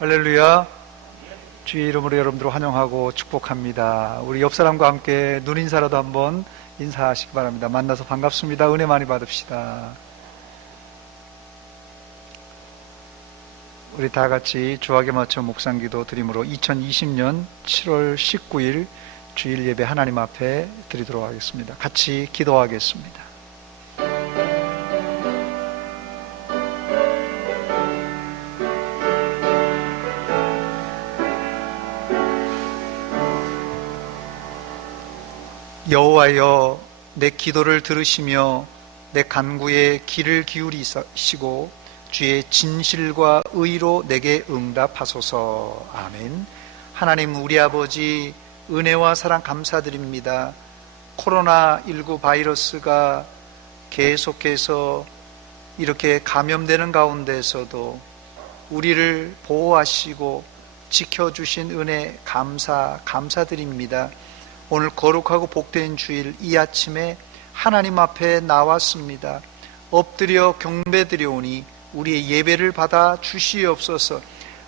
할렐루야. 주의 이름으로 여러분들을 환영하고 축복합니다. 우리 옆 사람과 함께 눈 인사라도 한번 인사하시기 바랍니다. 만나서 반갑습니다. 은혜 많이 받읍시다. 우리 다 같이 주학에 맞춰 묵상기도 드림으로 2020년 7월 19일 주일 예배 하나님 앞에 드리도록 하겠습니다. 같이 기도하겠습니다. 여호와여, 내 기도를 들으시며 내 간구에 귀를 기울이시고 주의 진실과 의로 내게 응답하소서. 아멘. 하나님, 우리 아버지 은혜와 사랑 감사드립니다. 코로나19 바이러스가 계속해서 이렇게 감염되는 가운데서도 우리를 보호하시고 지켜주신 은혜 감사드립니다. 오늘 거룩하고 복된 주일 이 아침에 하나님 앞에 나왔습니다. 엎드려 경배드려오니 우리의 예배를 받아 주시옵소서.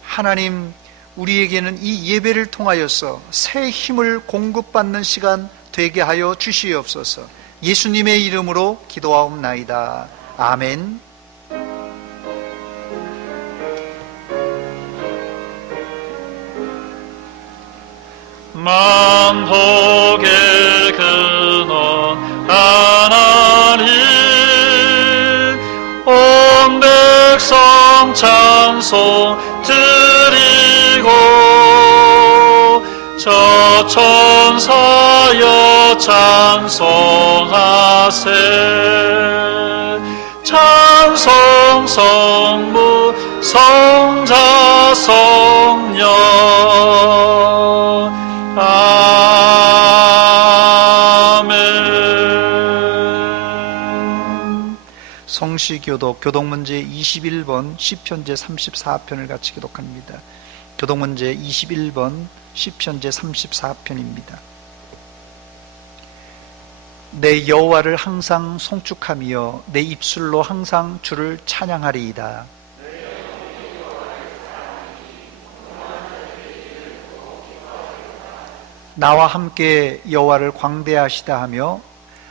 하나님, 우리에게는 이 예배를 통하여서 새 힘을 공급받는 시간 되게 하여 주시옵소서. 예수님의 이름으로 기도하옵나이다. 아멘. 만복의 근원 하나님, 온 백성 찬송 드리고 저 천사여 찬송하세. 찬송 성부 성자 성령 아멘. 성시교독 교독문제 21번 시편제 34편을 같이 교독합니다. 교독문제 21번 시편제 34편입니다. 내 여호와를 항상 송축하며 내 입술로 항상 주를 찬양하리이다. 나와 함께 여호와를 광대하시다 하며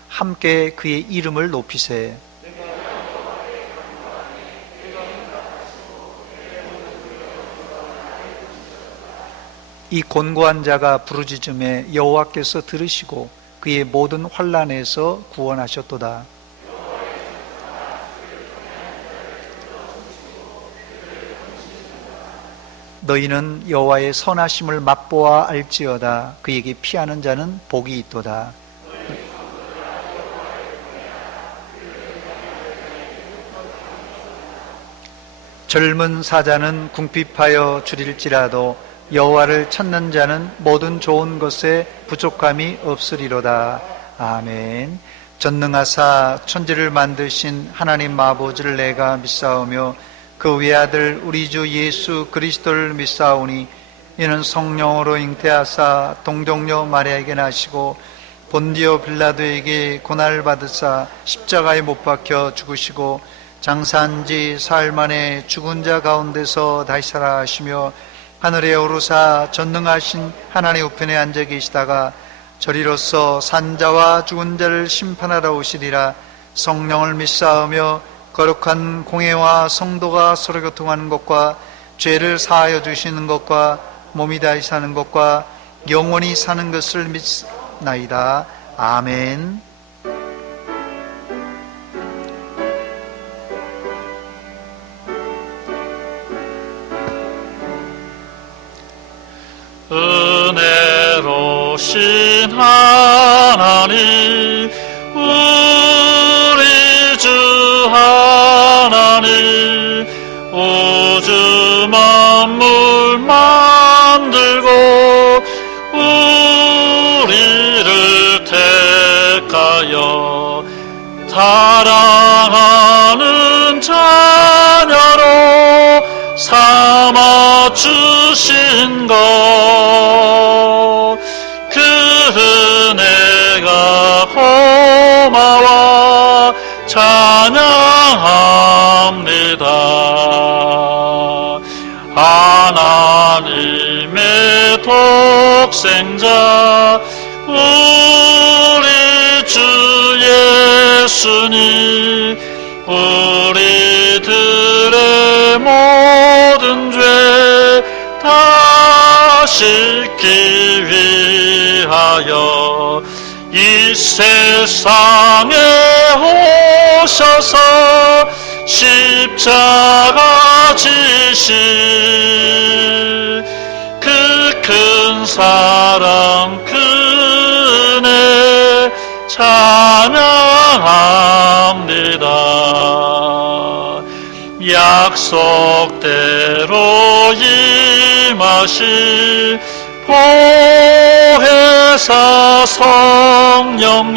함께 그의 이름을 높이세. 이 곤고한 자가 부르짖음에 여호와께서 들으시고 그의 모든 환난에서 구원하셨도다. 너희는 여호와의 선하심을 맛보아 알지어다. 그에게 피하는 자는 복이 있도다. 젊은 사자는 궁핍하여 줄일지라도 여호와를 찾는 자는 모든 좋은 것에 부족함이 없으리로다. 아멘. 전능하사 천지를 만드신 하나님 아버지를 내가 믿사오며 그 외아들 우리 주 예수 그리스도를 믿사오니 이는 성령으로 잉태하사 동정녀 마리아에게 나시고 본디오 빌라도에게 고난을 받으사 십자가에 못 박혀 죽으시고 장사한 지 사흘 만에 죽은 자 가운데서 다시 살아하시며 하늘에 오르사 전능하신 하나님 우편에 앉아 계시다가 저리로서 산자와 죽은 자를 심판하러 오시리라. 성령을 믿사오며 거룩한 공회와 성도가 서로 교통하는 것과 죄를 사하여 주시는 것과 몸이 다시 사는 것과 영원히 사는 것을 믿나이다. 아멘. 은혜로우신 하나님, 우리 주 하나님, 우주 만물 만들고 우리를 택하여 사랑하는 자녀로 삼아 주신 것, 그 은혜가 고마워 찬양합니다. 하나님 독생자 우리 주 예수님 우리들의 모든 죄 다 씻기 위하여 이 세상에 오셔서 십자가 지신 그 큰 사랑 그네 찬양합니다. 약속대로 임하신 보혜사 성령님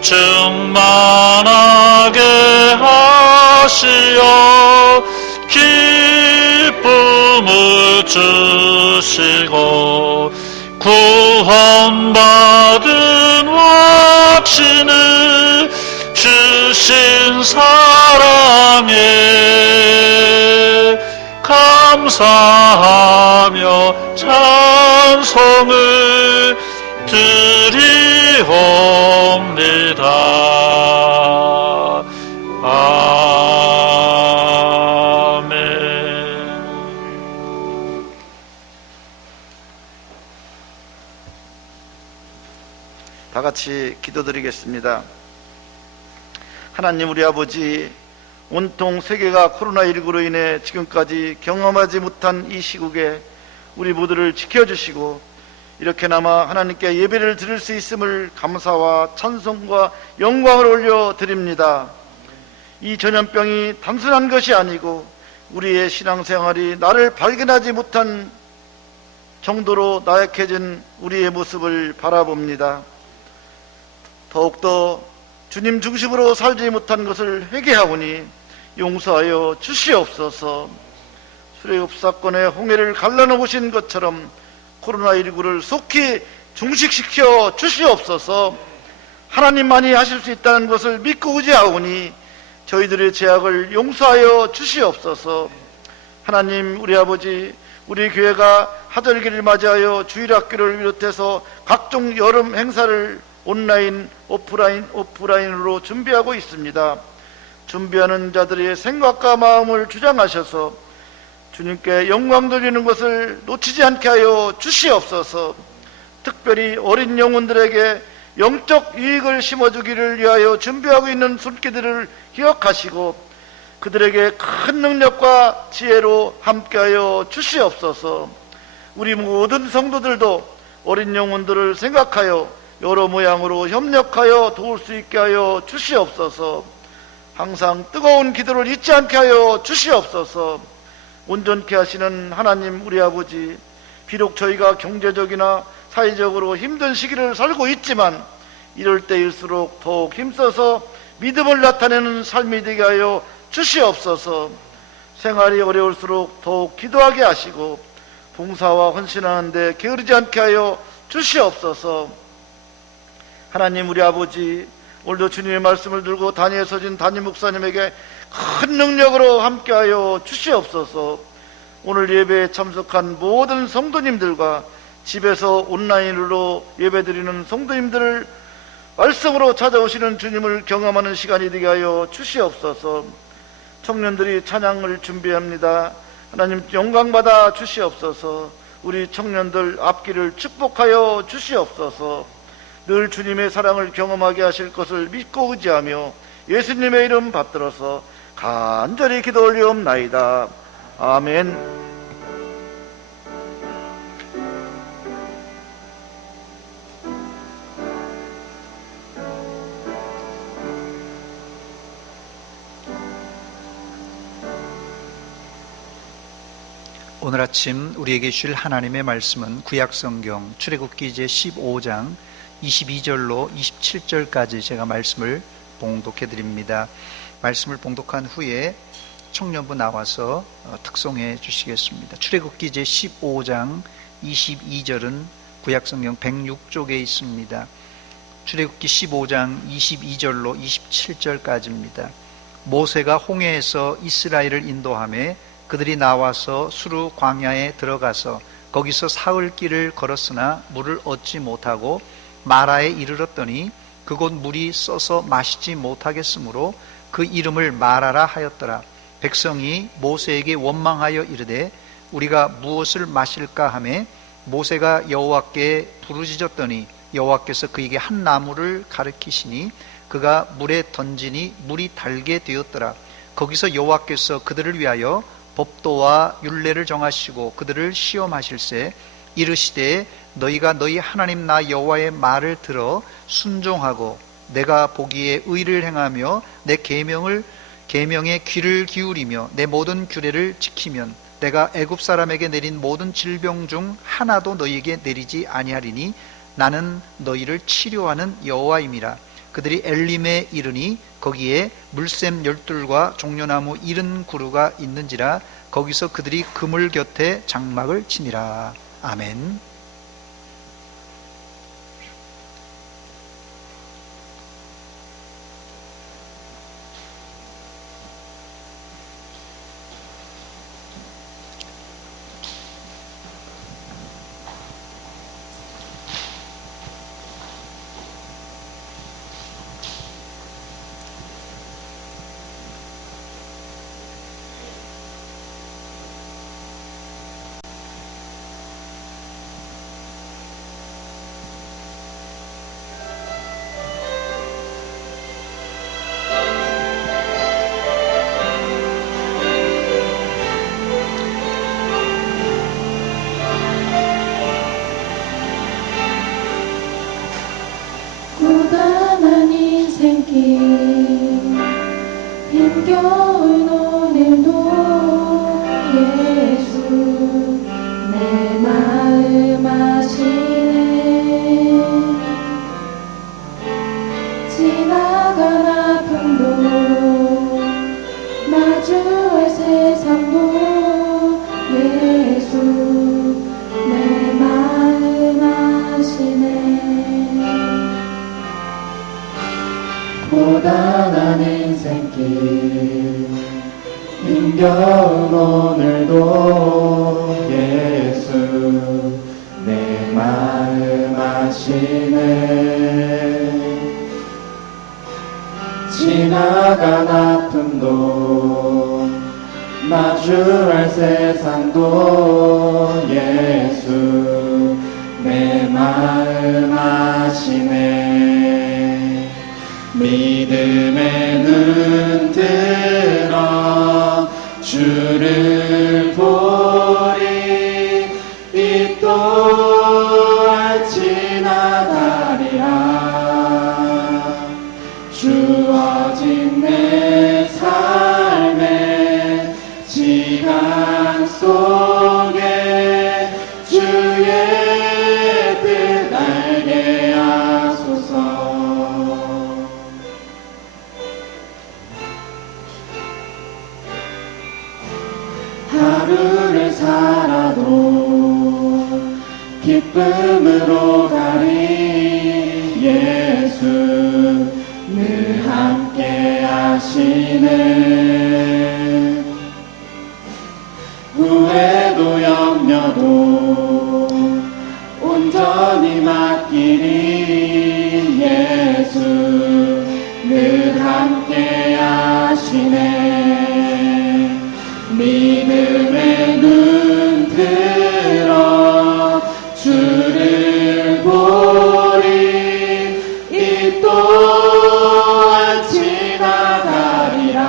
충만하게 하시어 기쁨을 주시고 구원받은 확신을 주신 사랑에 감사하며 찬송을 드리옵니다. 다 같이 기도드리겠습니다. 하나님 우리 아버지, 온통 세계가 코로나19로 인해 지금까지 경험하지 못한 이 시국에 우리 모두를 지켜주시고 이렇게나마 하나님께 예배를 드릴 수 있음을 감사와 찬송과 영광을 올려드립니다. 이 전염병이 단순한 것이 아니고 우리의 신앙생활이 나를 발견하지 못한 정도로 나약해진 우리의 모습을 바라봅니다. 더욱더 주님 중심으로 살지 못한 것을 회개하오니 용서하여 주시옵소서. 수레읍 사건의 홍해를 갈라놓으신 것처럼 코로나19를 속히 중식시켜 주시옵소서. 하나님만이 하실 수 있다는 것을 믿고 의지하오니 저희들의 죄악을 용서하여 주시옵소서. 하나님 우리 아버지, 우리 교회가 하절기를 맞이하여 주일학교를 비롯해서 각종 여름 행사를 온라인, 오프라인으로 준비하고 있습니다. 준비하는 자들의 생각과 마음을 주장하셔서 주님께 영광 돌리는 것을 놓치지 않게 하여 주시옵소서. 특별히 어린 영혼들에게 영적 유익을 심어주기를 위하여 준비하고 있는 손길들을 기억하시고 그들에게 큰 능력과 지혜로 함께하여 주시옵소서. 우리 모든 성도들도 어린 영혼들을 생각하여 여러 모양으로 협력하여 도울 수 있게 하여 주시옵소서. 항상 뜨거운 기도를 잊지 않게 하여 주시옵소서. 온전케 하시는 하나님 우리 아버지, 비록 저희가 경제적이나 사회적으로 힘든 시기를 살고 있지만 이럴 때일수록 더욱 힘써서 믿음을 나타내는 삶이 되게 하여 주시옵소서. 생활이 어려울수록 더욱 기도하게 하시고 봉사와 헌신하는 데 게으르지 않게 하여 주시옵소서. 하나님 우리 아버지, 오늘도 주님의 말씀을 들고 단위에 서진 담임 목사님에게 큰 능력으로 함께하여 주시옵소서. 오늘 예배에 참석한 모든 성도님들과 집에서 온라인으로 예배드리는 성도님들을 말씀으로 찾아오시는 주님을 경험하는 시간이 되게 하여 주시옵소서. 청년들이 찬양을 준비합니다. 하나님 영광받아 주시옵소서. 우리 청년들 앞길을 축복하여 주시옵소서. 늘 주님의 사랑을 경험하게 하실 것을 믿고 의지하며 예수님의 이름 받들어서 간절히 기도 올리옵나이다. 아멘. 오늘 아침 우리에게 주실 하나님의 말씀은 구약성경 출애굽기 제15장 22절로 27절까지 제가 말씀을 봉독해 드립니다. 말씀을 봉독한 후에 청년부 나와서 특송해 주시겠습니다. 출애굽기 제15장 22절은 구약성경 106쪽에 있습니다. 출애굽기 15장 22절로 27절까지입니다. 모세가 홍해에서 이스라엘을 인도하며 그들이 나와서 수르 광야에 들어가서 거기서 사흘 길을 걸었으나 물을 얻지 못하고 마라에 이르렀더니 그곳 물이 써서 마시지 못하겠으므로 그 이름을 마라라 하였더라. 백성이 모세에게 원망하여 이르되 우리가 무엇을 마실까 하매 모세가 여호와께 부르짖었더니 여호와께서 그에게 한 나무를 가르치시니 그가 물에 던지니 물이 달게 되었더라. 거기서 여호와께서 그들을 위하여 법도와 율례를 정하시고 그들을 시험하실세 이르시되 너희가 너희 하나님 나 여호와의 말을 들어 순종하고 내가 보기에 의를 행하며 내 계명에 귀를 기울이며 내 모든 규례를 지키면 내가 애굽 사람에게 내린 모든 질병 중 하나도 너희에게 내리지 아니하리니 나는 너희를 치료하는 여호와임이라. 그들이 엘림에 이르니 거기에 물샘 12과 종려나무 70그루가 있는지라. 거기서 그들이 그물 곁에 장막을 치니라. 아멘. 고단한 인생길 힘겨운 오늘도 예수 내 마음 아시네. 지나간 아픔도 마주할 세상도 예수 내 마음 아시네. 고단한 인생길 힘겨운 오늘도 예수 내 마음 아시네. 지나간 아픔도 마주할 세상도 예수 내 마음 아시네. 믿음의 눈 들어 주를 보리 이 또한 지나가리라. 주어진 내 삶의 시간 속에 주의 뜻 알게 하소서. 하루를 살아도 기쁨으로 가리 예수 늘 함께 하시네. 후회도 염려도 온전히 맡기리 예수 늘 함께 하시네. 믿음의 눈 들어 주를 보리 이 또한 지나가리라.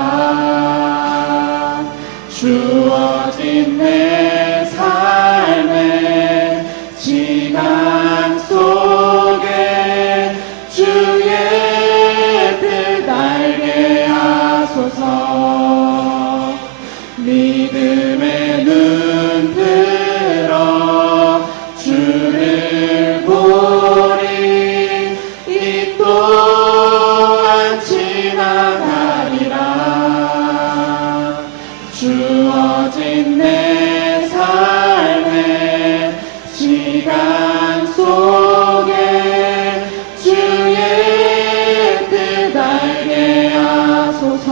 주어진 내 삶의 시간 속에 주의 뜻 알게 하소서. 믿음의 눈 들어 주를 보리 이 또한 지나가리라. 주어진 내 삶의 시간 속에 주의 뜻 알게 하소서.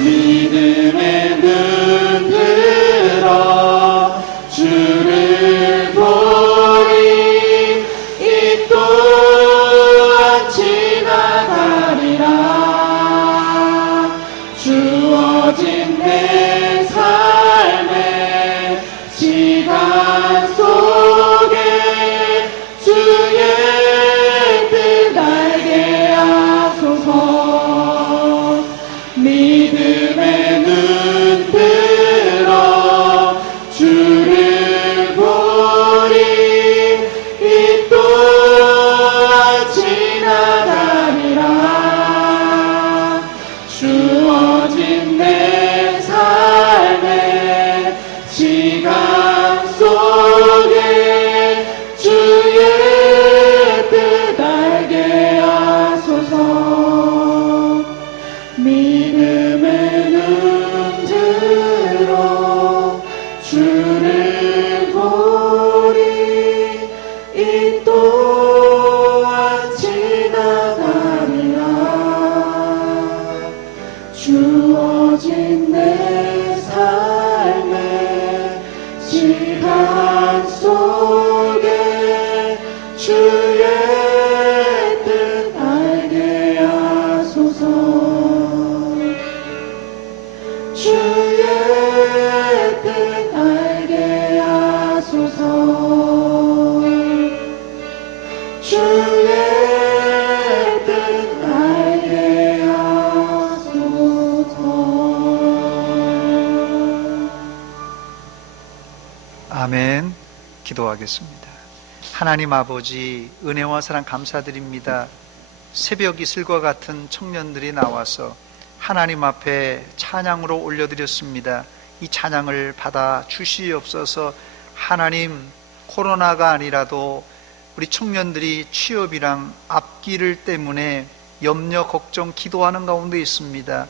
믿음의 눈 들어 주를 보리. 이 또한 지나가리라. 주어진 내 삶의 시간 속에 주의 뜻 알게 하소서. 믿음의 눈 들어 주를 보리. 이 또한 지나가리라. 주어진 내 삶의 시간 속에 주의 뜻 알게 하소서. 믿음의 눈 들어 주를 보리. 이 또한 지나가리라. 주어진 내 삶의 시간 속에 주의 뜻 알게 하소서. 주의 뜻 알게 하소서. 주의 뜻 알게 하소서. 아멘. 기도하겠습니다. 하나님 아버지, 은혜와 사랑 감사드립니다. 새벽 이슬과 같은 청년들이 나와서 하나님 앞에 찬양으로 올려드렸습니다. 이 찬양을 받아 주시옵소서. 하나님, 코로나가 아니라도 우리 청년들이 취업이랑 앞길 때문에 염려, 걱정, 기도하는 가운데 있습니다.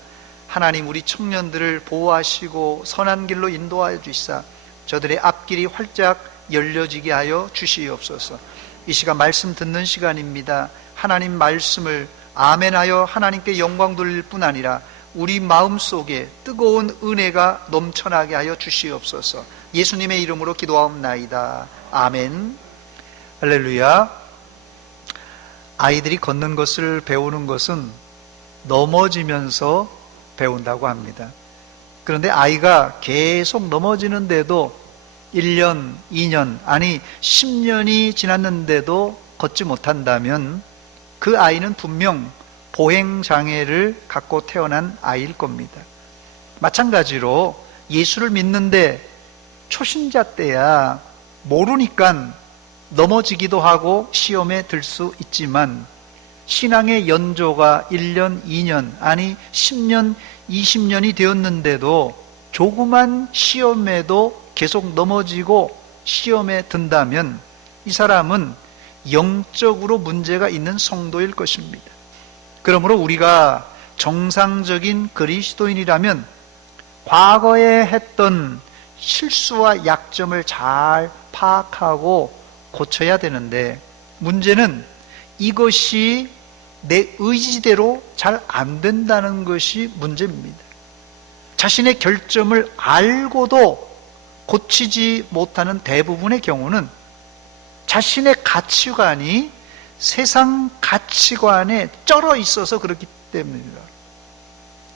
하나님, 우리 청년들을 보호하시고 선한 길로 인도하여 주시사 저들의 앞길이 활짝 열려지게 하여 주시옵소서. 이 시간 말씀 듣는 시간입니다. 하나님 말씀을 아멘하여 하나님께 영광 돌릴 뿐 아니라 우리 마음속에 뜨거운 은혜가 넘쳐나게 하여 주시옵소서. 예수님의 이름으로 기도하옵나이다. 아멘. 할렐루야. 아이들이 걷는 것을 배우는 것은 넘어지면서 배운다고 합니다. 그런데 아이가 계속 넘어지는데도 1년, 2년, 아니 10년이 지났는데도 걷지 못한다면 그 아이는 분명 보행장애를 갖고 태어난 아이일 겁니다. 마찬가지로 예수를 믿는데 초신자 때야 모르니까 넘어지기도 하고 시험에 들 수 있지만 신앙의 연조가 1년, 2년, 아니 10년, 20년이 되었는데도 조그만 시험에도 계속 넘어지고 시험에 든다면 이 사람은 영적으로 문제가 있는 성도일 것입니다. 그러므로 우리가 정상적인 그리스도인이라면 과거에 했던 실수와 약점을 잘 파악하고 고쳐야 되는데 문제는 이것이 내 의지대로 잘 안 된다는 것이 문제입니다. 자신의 결점을 알고도 고치지 못하는 대부분의 경우는 자신의 가치관이 세상 가치관에 쩔어 있어서 그렇기 때문입니다.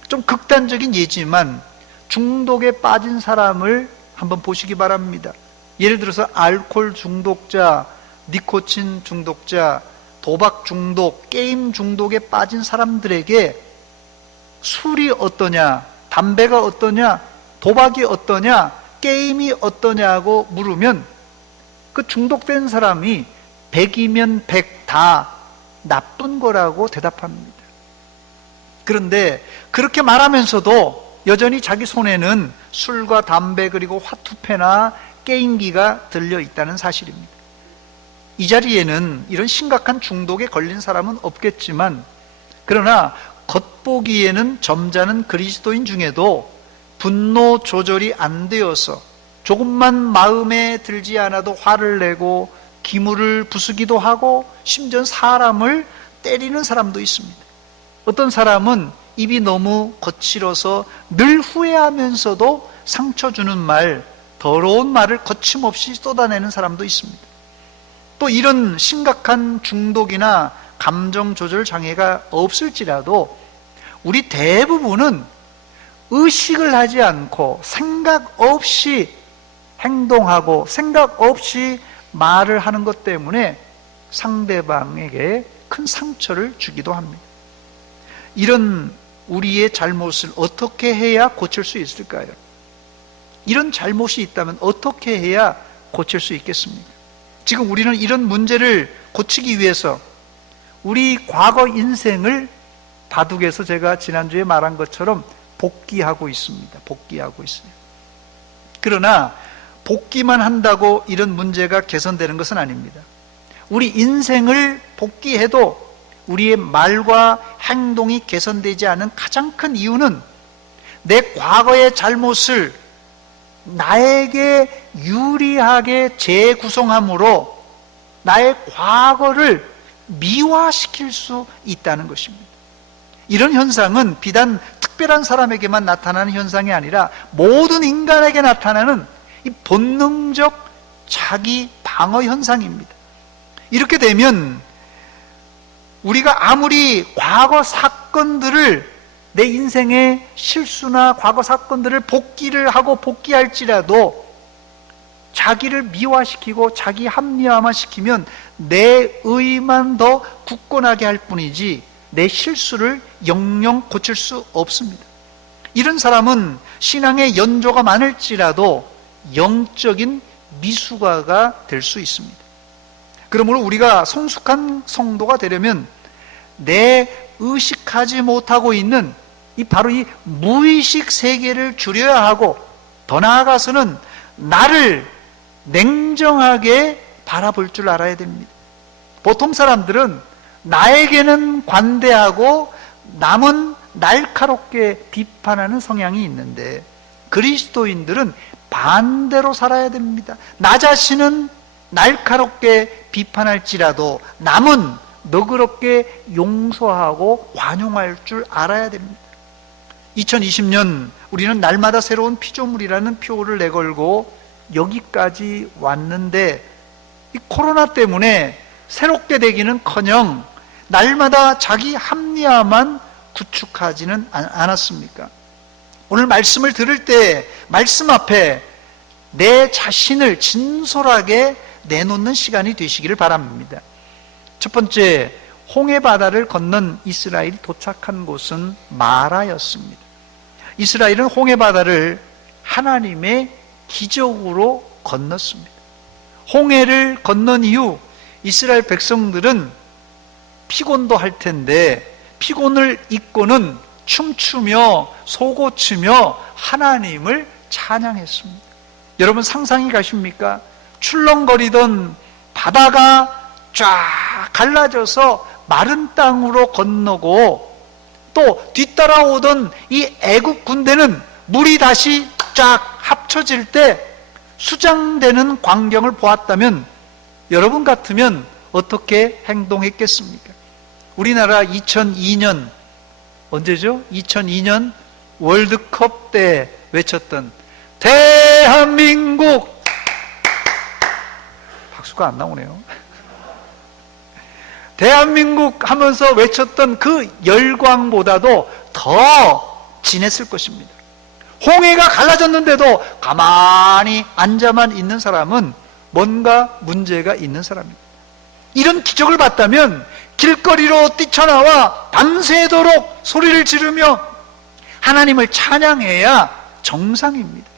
좀 극단적인 예지만 중독에 빠진 사람을 한번 보시기 바랍니다. 예를 들어서 알코올 중독자, 니코틴 중독자, 도박 중독, 게임 중독에 빠진 사람들에게 술이 어떠냐, 담배가 어떠냐, 도박이 어떠냐, 게임이 어떠냐고 물으면 그 중독된 사람이 100이면 100 다 나쁜 거라고 대답합니다. 그런데 그렇게 말하면서도 여전히 자기 손에는 술과 담배 그리고 화투패나 게임기가 들려 있다는 사실입니다. 이 자리에는 이런 심각한 중독에 걸린 사람은 없겠지만 그러나 겉보기에는 점잖은 그리스도인 중에도 분노 조절이 안 되어서 조금만 마음에 들지 않아도 화를 내고 기물을 부수기도 하고 심지어 사람을 때리는 사람도 있습니다. 어떤 사람은 입이 너무 거칠어서 늘 후회하면서도 상처 주는 말, 더러운 말을 거침없이 쏟아내는 사람도 있습니다. 또 이런 심각한 중독이나 감정 조절 장애가 없을지라도 우리 대부분은 의식을 하지 않고 생각 없이 행동하고 생각 없이 말을 하는 것 때문에 상대방에게 큰 상처를 주기도 합니다. 이런 우리의 잘못을 어떻게 해야 고칠 수 있을까요? 이런 잘못이 있다면 어떻게 해야 고칠 수 있겠습니까? 지금 우리는 이런 문제를 고치기 위해서 우리 과거 인생을 바둑에서 제가 지난주에 말한 것처럼 복귀하고 있습니다. 복귀하고 있어요. 그러나 복귀만 한다고 이런 문제가 개선되는 것은 아닙니다. 우리 인생을 복귀해도 우리의 말과 행동이 개선되지 않은 가장 큰 이유는 내 과거의 잘못을 나에게 유리하게 재구성함으로 나의 과거를 미화시킬 수 있다는 것입니다. 이런 현상은 비단 특별한 사람에게만 나타나는 현상이 아니라 모든 인간에게 나타나는 이 본능적 자기 방어 현상입니다. 이렇게 되면 우리가 아무리 과거 사건들을 내 인생의 실수나 과거 사건들을 복기를 하고 복귀할지라도 자기를 미화시키고 자기 합리화만 시키면 내 의만 더 굳건하게 할 뿐이지 내 실수를 영영 고칠 수 없습니다. 이런 사람은 신앙의 연조가 많을지라도 영적인 미숙아가 될 수 있습니다. 그러므로 우리가 성숙한 성도가 되려면 내 의식하지 못하고 있는 바로 이 무의식 세계를 줄여야 하고 더 나아가서는 나를 냉정하게 바라볼 줄 알아야 됩니다. 보통 사람들은 나에게는 관대하고 남은 날카롭게 비판하는 성향이 있는데 그리스도인들은 반대로 살아야 됩니다. 나 자신은 날카롭게 비판할지라도 남은 너그럽게 용서하고 관용할 줄 알아야 됩니다. 2020년 우리는 날마다 새로운 피조물이라는 표를 내걸고 여기까지 왔는데 이 코로나 때문에 새롭게 되기는커녕 날마다 자기 합리화만 구축하지는 않았습니까? 오늘 말씀을 들을 때 말씀 앞에 내 자신을 진솔하게 내놓는 시간이 되시기를 바랍니다. 첫 번째, 홍해바다를 건넌 이스라엘이 도착한 곳은 마라였습니다. 이스라엘은 홍해바다를 하나님의 기적으로 건넜습니다. 홍해를 건넌 이후 이스라엘 백성들은 피곤도 할 텐데 피곤을 잊고는 춤추며 소고치며 하나님을 찬양했습니다. 여러분 상상이 가십니까? 출렁거리던 바다가 쫙 갈라져서 마른 땅으로 건너고 또 뒤따라오던 이 애국 군대는 물이 다시 쫙 합쳐질 때 수장되는 광경을 보았다면 여러분 같으면 어떻게 행동했겠습니까? 우리나라 2002년 언제죠? 2002년 월드컵 때 외쳤던 대한민국, 박수가 안 나오네요. 대한민국 하면서 외쳤던 그 열광보다도 더 진했을 것입니다. 홍해가 갈라졌는데도 가만히 앉아만 있는 사람은 뭔가 문제가 있는 사람입니다. 이런 기적을 봤다면 길거리로 뛰쳐나와 밤새도록 소리를 지르며 하나님을 찬양해야 정상입니다.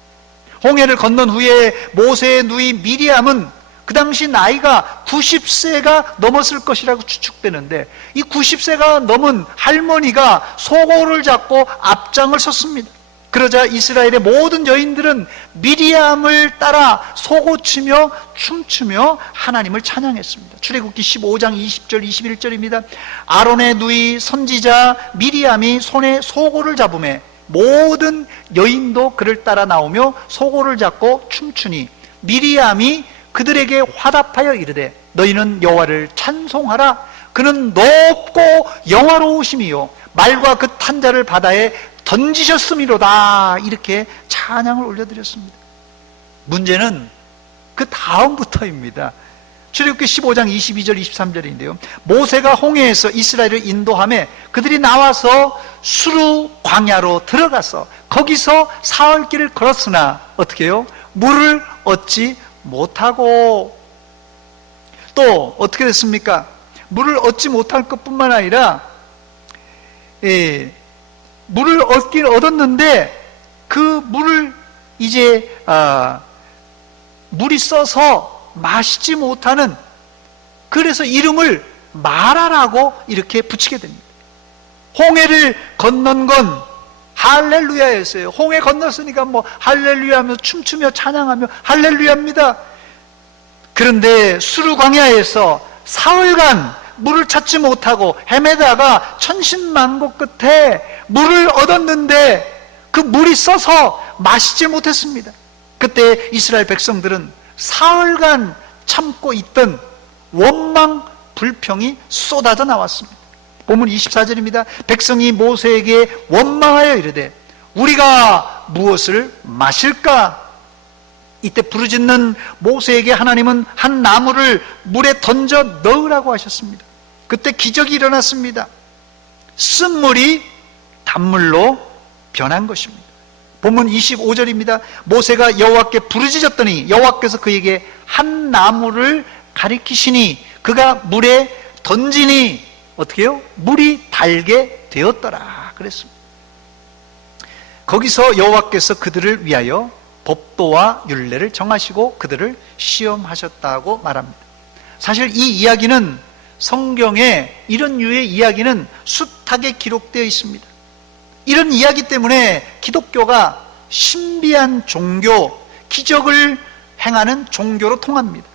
홍해를 건넌 후에 모세의 누이 미리암은 그 당시 나이가 90세가 넘었을 것이라고 추측되는데 이 90세가 넘은 할머니가 소고를 잡고 앞장을 섰습니다. 그러자 이스라엘의 모든 여인들은 미리암을 따라 소고치며 춤추며 하나님을 찬양했습니다. 출애굽기 15장 20절 21절입니다. 아론의 누이 선지자 미리암이 손에 소고를 잡으매 모든 여인도 그를 따라 나오며 소고를 잡고 춤추니 미리암이 그들에게 화답하여 이르되 너희는 여호와를 찬송하라. 그는 높고 영화로우심이요 말과 그 탄자를 바다에 던지셨음이로다. 이렇게 찬양을 올려드렸습니다. 문제는 그 다음부터입니다. 출애굽기 15장 22절 23절인데요. 모세가 홍해에서 이스라엘을 인도하며 그들이 나와서 수르 광야로 들어가서 거기서 사흘 길을 걸었으나 어떻게 해요? 물을 얻지 못하고, 또 어떻게 됐습니까? 물을 얻지 못할 것뿐만 아니라 물을 얻긴 얻었는데 그 물을 이제 물이 써서 마시지 못하는, 그래서 이름을 마라라고 이렇게 붙이게 됩니다. 홍해를 건넌 건 할렐루야였어요. 홍해 건넜으니까 뭐 할렐루야 하며 춤추며 찬양하며 할렐루야입니다. 그런데 수르 광야에서 사흘간 물을 찾지 못하고 헤매다가 천신만고 끝에 물을 얻었는데 그 물이 써서 마시지 못했습니다. 그때 이스라엘 백성들은 사흘간 참고 있던 원망 불평이 쏟아져 나왔습니다. 본문 24절입니다. 백성이 모세에게 원망하여 이르되 우리가 무엇을 마실까? 이때 부르짖는 모세에게 하나님은 한 나무를 물에 던져 넣으라고 하셨습니다. 그때 기적이 일어났습니다. 쓴물이 단물로 변한 것입니다. 본문 25절입니다. 모세가 여호와께 부르짖었더니 여호와께서 그에게 한 나무를 가리키시니 그가 물에 던지니 어떻게 해요? 물이 달게 되었더라 그랬습니다. 거기서 여호와께서 그들을 위하여 법도와 율례를 정하시고 그들을 시험하셨다고 말합니다. 사실 이 이야기는, 성경에 이런 류의 이야기는 숱하게 기록되어 있습니다. 이런 이야기 때문에 기독교가 신비한 종교, 기적을 행하는 종교로 통합니다.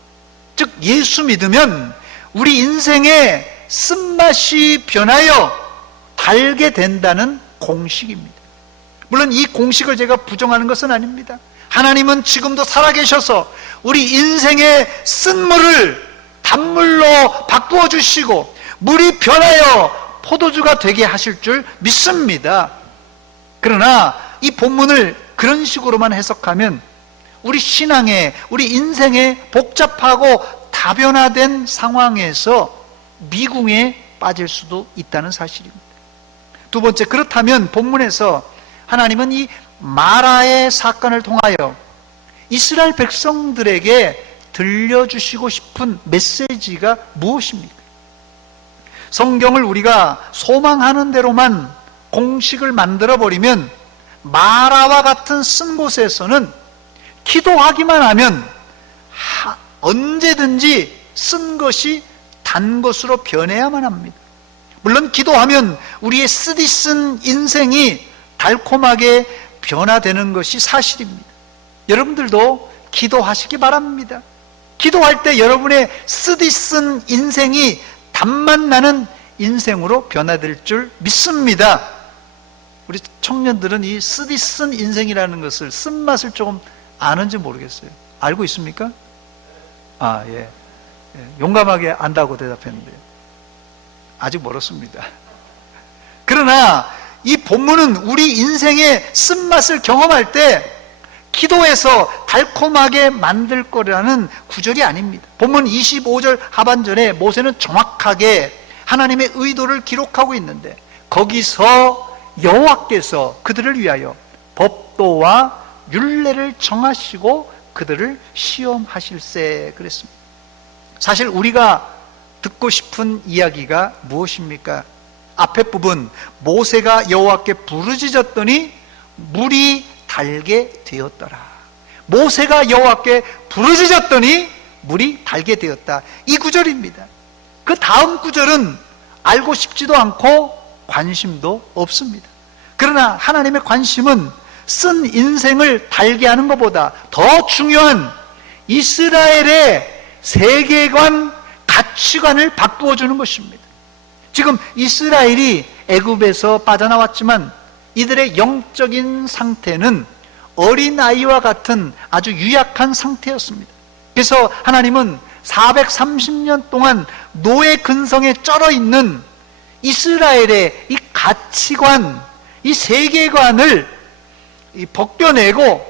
즉 예수 믿으면 우리 인생의 쓴맛이 변하여 달게 된다는 공식입니다. 물론 이 공식을 제가 부정하는 것은 아닙니다. 하나님은 지금도 살아계셔서 우리 인생의 쓴물을 단물로 바꾸어 주시고 물이 변하여 포도주가 되게 하실 줄 믿습니다. 그러나 이 본문을 그런 식으로만 해석하면 우리 신앙에, 우리 인생에 복잡하고 다변화된 상황에서 미궁에 빠질 수도 있다는 사실입니다. 두 번째, 그렇다면 본문에서 하나님은 이 마라의 사건을 통하여 이스라엘 백성들에게 들려주시고 싶은 메시지가 무엇입니까? 성경을 우리가 소망하는 대로만 공식을 만들어버리면 마라와 같은 쓴 곳에서는 기도하기만 하면 언제든지 쓴 것이 단 것으로 변해야만 합니다. 물론 기도하면 우리의 쓰디쓴 인생이 달콤하게 변화되는 것이 사실입니다. 여러분들도 기도하시기 바랍니다. 기도할 때 여러분의 쓰디쓴 인생이 단맛 나는 인생으로 변화될 줄 믿습니다. 우리 청년들은 이 쓰디쓴 인생이라는 것을, 쓴맛을 조금 아는지 모르겠어요. 알고 있습니까? 예. 용감하게 안다고 대답했는데요. 아직 멀었습니다. 그러나 이 본문은 우리 인생의 쓴맛을 경험할 때 기도해서 달콤하게 만들 거라는 구절이 아닙니다. 본문 25절 하반절에 모세는 정확하게 하나님의 의도를 기록하고 있는데 거기서 여호와께서 그들을 위하여 법도와 율례를 정하시고 그들을 시험하실세 그랬습니다. 사실 우리가 듣고 싶은 이야기가 무엇입니까? 앞에 부분, 모세가 여호와께 부르짖었더니 물이 달게 되었더라. 모세가 여호와께 부르짖었더니 물이 달게 되었다. 이 구절입니다. 그 다음 구절은 알고 싶지도 않고 관심도 없습니다. 그러나 하나님의 관심은 쓴 인생을 달게 하는 것보다 더 중요한 이스라엘의 세계관, 가치관을 바꾸어 주는 것입니다. 지금 이스라엘이 애굽에서 빠져나왔지만 이들의 영적인 상태는 어린아이와 같은 아주 유약한 상태였습니다. 그래서 하나님은 430년 동안 노예 근성에 쩔어 있는 이스라엘의 이 가치관, 이 세계관을 벗겨내고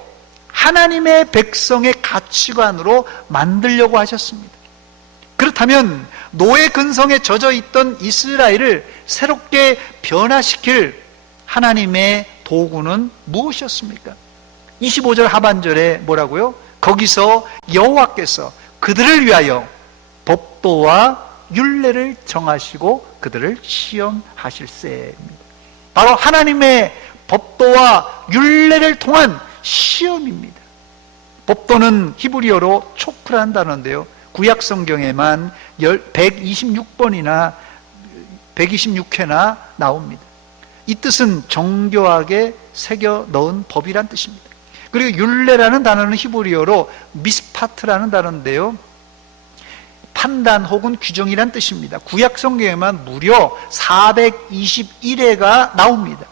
하나님의 백성의 가치관으로 만들려고 하셨습니다. 그렇다면 노예 근성에 젖어 있던 이스라엘을 새롭게 변화시킬 하나님의 도구는 무엇이었습니까? 25절 하반절에 뭐라고요? 거기서 여호와께서 그들을 위하여 법도와 율례를 정하시고 그들을 시험하실세입니다. 바로 하나님의 법도와 율례를 통한 시험입니다. 법도는 히브리어로 촉프라는 단어인데요, 구약 성경에만 126번이나 126회나 나옵니다. 이 뜻은 정교하게 새겨 넣은 법이란 뜻입니다. 그리고 율례라는 단어는 히브리어로 미스파트라는 단어인데요, 판단 혹은 규정이란 뜻입니다. 구약 성경에만 무려 421회가 나옵니다.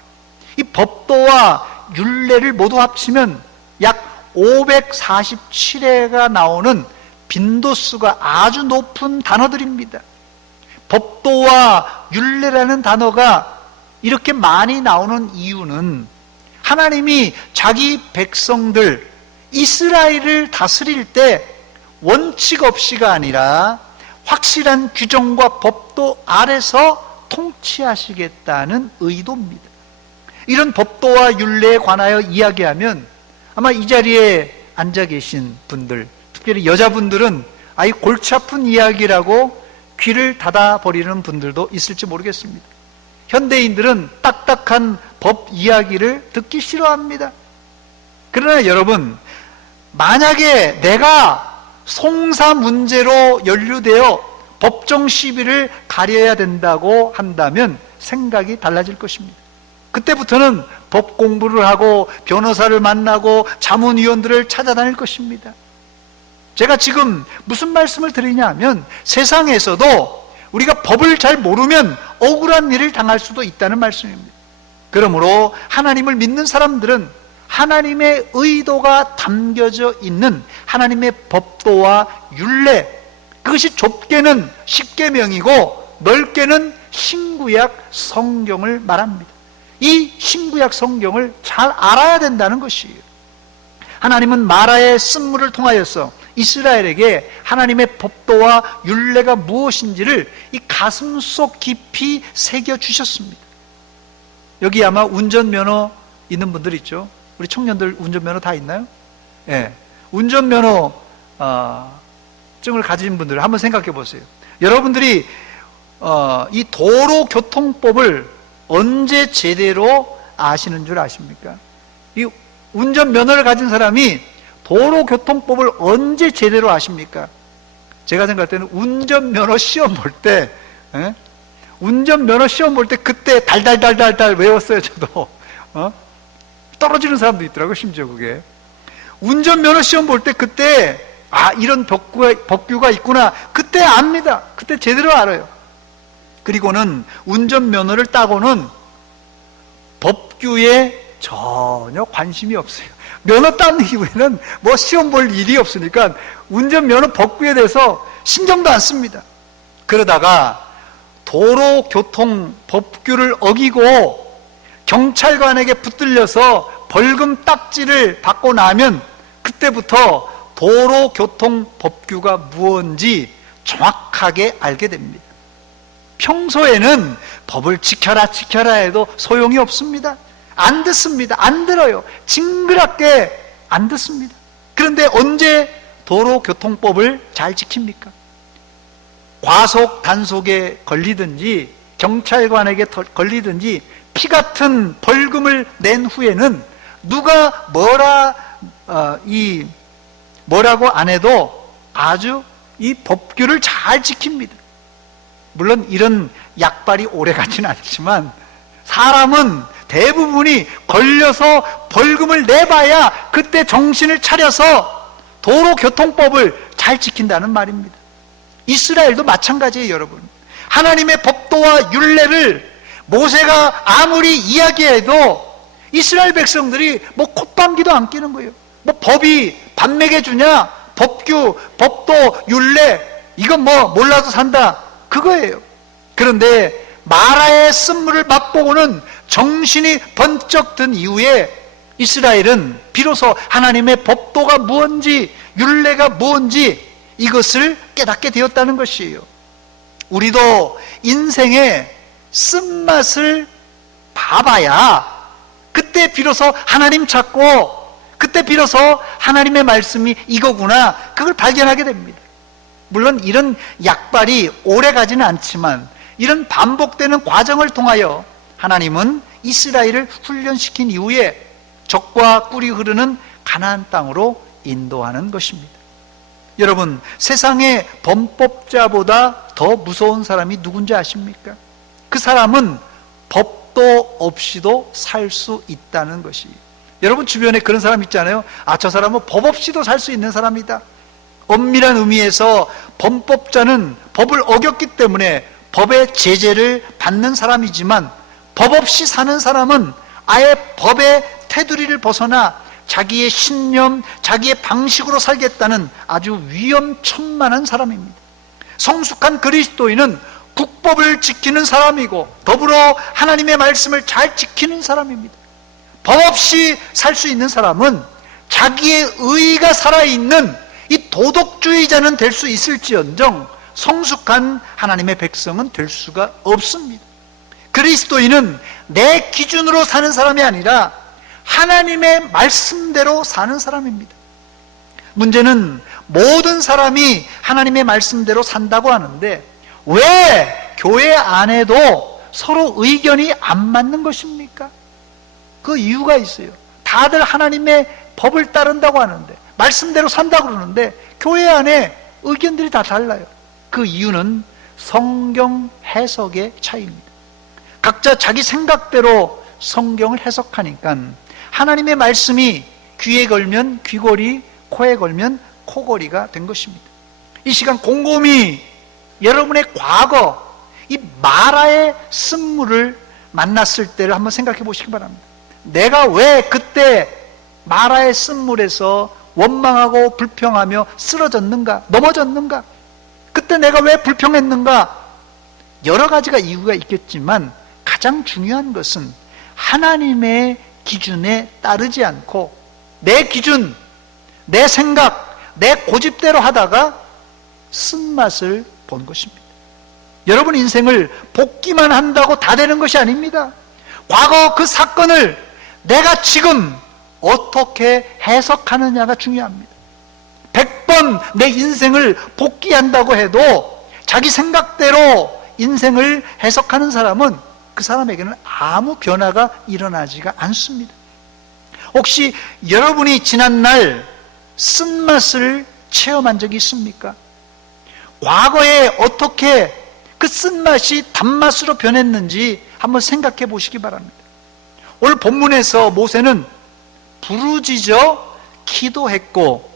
이 법도와 율례를 모두 합치면 약 547회가 나오는 빈도수가 아주 높은 단어들입니다. 법도와 율례라는 단어가 이렇게 많이 나오는 이유는 하나님이 자기 백성들 이스라엘을 다스릴 때 원칙 없이가 아니라 확실한 규정과 법도 아래서 통치하시겠다는 의도입니다. 이런 법도와 율례에 관하여 이야기하면 아마 이 자리에 앉아 계신 분들, 특별히 여자분들은 아이 골치 아픈 이야기라고 귀를 닫아버리는 분들도 있을지 모르겠습니다. 현대인들은 딱딱한 법 이야기를 듣기 싫어합니다. 그러나 여러분, 만약에 내가 송사 문제로 연루되어 법정 시비를 가려야 된다고 한다면 생각이 달라질 것입니다. 그때부터는 법 공부를 하고 변호사를 만나고 자문위원들을 찾아다닐 것입니다. 제가 지금 무슨 말씀을 드리냐 하면 세상에서도 우리가 법을 잘 모르면 억울한 일을 당할 수도 있다는 말씀입니다. 그러므로 하나님을 믿는 사람들은 하나님의 의도가 담겨져 있는 하나님의 법도와 율례, 그것이 좁게는 십계명이고 넓게는 신구약 성경을 말합니다. 이 신구약 성경을 잘 알아야 된다는 것이에요. 하나님은 마라의 쓴물을 통하여서 이스라엘에게 하나님의 법도와 율례가 무엇인지를 이 가슴 속 깊이 새겨주셨습니다. 여기 아마 운전면허 있는 분들 있죠? 우리 청년들 운전면허 다 있나요? 예. 운전면허 증을 가진 분들 한번 생각해 보세요. 여러분들이 이 도로교통법을 언제 제대로 아시는 줄 아십니까? 이 운전면허를 가진 사람이 도로교통법을 언제 제대로 아십니까? 제가 생각할 때는 운전면허 시험 볼 때, 운전면허 시험 볼 때 그때 달달달달달 외웠어요, 저도. 떨어지는 사람도 있더라고요, 심지어 그게. 운전면허 시험 볼 때 그때, 이런 법규가 있구나. 그때 압니다. 그때 제대로 알아요. 그리고는 운전면허를 따고는 법규에 전혀 관심이 없어요. 면허 따는 이후에는 뭐 시험 볼 일이 없으니까 운전면허 법규에 대해서 신경도 안 씁니다. 그러다가 도로교통 법규를 어기고 경찰관에게 붙들려서 벌금 딱지를 받고 나면 그때부터 도로교통 법규가 무엇인지 정확하게 알게 됩니다. 평소에는 법을 지켜라 해도 소용이 없습니다. 안 듣습니다. 안 들어요. 징그럽게 안 듣습니다. 그런데 언제 도로교통법을 잘 지킵니까? 과속 단속에 걸리든지 경찰관에게 걸리든지 피 같은 벌금을 낸 후에는 누가 뭐라고 안 해도 아주 이 법규를 잘 지킵니다. 물론 이런 약발이 오래 가지는 않지만 사람은 대부분이 걸려서 벌금을 내봐야 그때 정신을 차려서 도로교통법을 잘 지킨다는 말입니다. 이스라엘도 마찬가지예요, 여러분. 하나님의 법도와 율례를 모세가 아무리 이야기해도 이스라엘 백성들이 뭐 콧방귀도 안 끼는 거예요. 뭐 법이 밥 먹여주냐? 법규, 법도, 율례 이건 뭐 몰라도 산다 그거예요. 그런데 마라의 쓴물을 맛보고는 정신이 번쩍 든 이후에 이스라엘은 비로소 하나님의 법도가 무엇인지, 율례가 무엇인지 이것을 깨닫게 되었다는 것이에요. 우리도 인생의 쓴맛을 봐봐야 그때 비로소 하나님 찾고, 그때 비로소 하나님의 말씀이 이거구나, 그걸 발견하게 됩니다. 물론 이런 약발이 오래 가지는 않지만 이런 반복되는 과정을 통하여 하나님은 이스라엘을 훈련시킨 이후에 적과 꿀이 흐르는 가나안 땅으로 인도하는 것입니다. 여러분, 세상의 범법자보다 더 무서운 사람이 누군지 아십니까? 그 사람은 법도 없이도 살 수 있다는 것이에요. 여러분 주변에 그런 사람 있잖아요. 저 사람은 법 없이도 살 수 있는 사람이다. 엄밀한 의미에서 범법자는 법을 어겼기 때문에 법의 제재를 받는 사람이지만, 법 없이 사는 사람은 아예 법의 테두리를 벗어나 자기의 신념, 자기의 방식으로 살겠다는 아주 위험천만한 사람입니다. 성숙한 그리스도인은 국법을 지키는 사람이고 더불어 하나님의 말씀을 잘 지키는 사람입니다. 법 없이 살 수 있는 사람은 자기의 의의가 살아있는 이 도덕주의자는 될 수 있을지언정 성숙한 하나님의 백성은 될 수가 없습니다. 그리스도인은 내 기준으로 사는 사람이 아니라 하나님의 말씀대로 사는 사람입니다. 문제는 모든 사람이 하나님의 말씀대로 산다고 하는데 왜 교회 안에도 서로 의견이 안 맞는 것입니까? 그 이유가 있어요. 다들 하나님의 법을 따른다고 하는데, 말씀대로 산다고 그러는데 교회 안에 의견들이 다 달라요. 그 이유는 성경 해석의 차이입니다. 각자 자기 생각대로 성경을 해석하니까 하나님의 말씀이 귀에 걸면 귀걸이, 코에 걸면 코걸이가 된 것입니다. 이 시간 곰곰이 여러분의 과거, 이 마라의 쓴물을 만났을 때를 한번 생각해 보시기 바랍니다. 내가 왜 그때 마라의 쓴물에서 원망하고 불평하며 쓰러졌는가, 넘어졌는가? 그때 내가 왜 불평했는가? 여러 가지가 이유가 있겠지만 가장 중요한 것은 하나님의 기준에 따르지 않고 내 기준, 내 생각, 내 고집대로 하다가 쓴맛을 본 것입니다. 여러분 인생을 복기만 한다고 다 되는 것이 아닙니다. 과거 그 사건을 내가 지금 어떻게 해석하느냐가 중요합니다. 100번 내 인생을 복기한다고 해도 자기 생각대로 인생을 해석하는 사람은 그 사람에게는 아무 변화가 일어나지가 않습니다. 혹시 여러분이 지난날 쓴맛을 체험한 적이 있습니까? 과거에 어떻게 그 쓴맛이 단맛으로 변했는지 한번 생각해 보시기 바랍니다. 오늘 본문에서 모세는 부르짖어 기도했고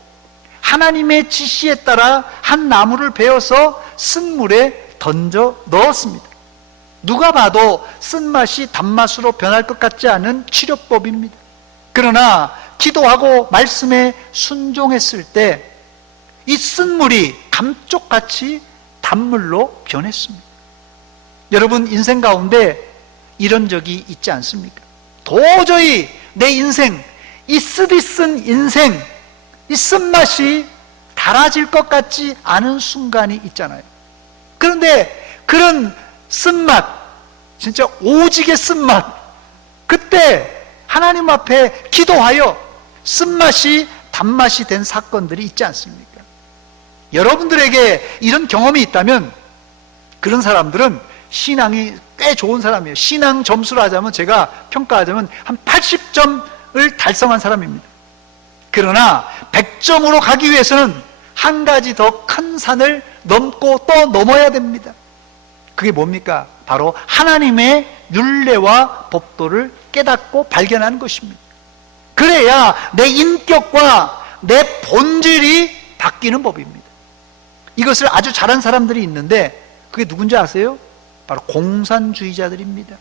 하나님의 지시에 따라 한 나무를 베어서 쓴물에 던져 넣었습니다. 누가 봐도 쓴맛이 단맛으로 변할 것 같지 않은 치료법입니다. 그러나 기도하고 말씀에 순종했을 때 이 쓴물이 감쪽같이 단물로 변했습니다. 여러분 인생 가운데 이런 적이 있지 않습니까? 도저히 내 인생, 이 쓰디쓴 인생, 이 쓴맛이 달아질 것 같지 않은 순간이 있잖아요. 그런데 그런 쓴맛, 진짜 오지게 쓴맛, 그때 하나님 앞에 기도하여 쓴맛이 단맛이 된 사건들이 있지 않습니까? 여러분들에게 이런 경험이 있다면 그런 사람들은 신앙이 꽤 좋은 사람이에요. 신앙 점수로 하자면, 제가 평가하자면 한 80점을 달성한 사람입니다. 그러나 100점으로 가기 위해서는 한 가지 더 큰 산을 넘고 또 넘어야 됩니다. 그게 뭡니까? 바로 하나님의 율례와 법도를 깨닫고 발견하는 것입니다. 그래야 내 인격과 내 본질이 바뀌는 법입니다. 이것을 아주 잘한 사람들이 있는데 그게 누군지 아세요? 바로 공산주의자들입니다.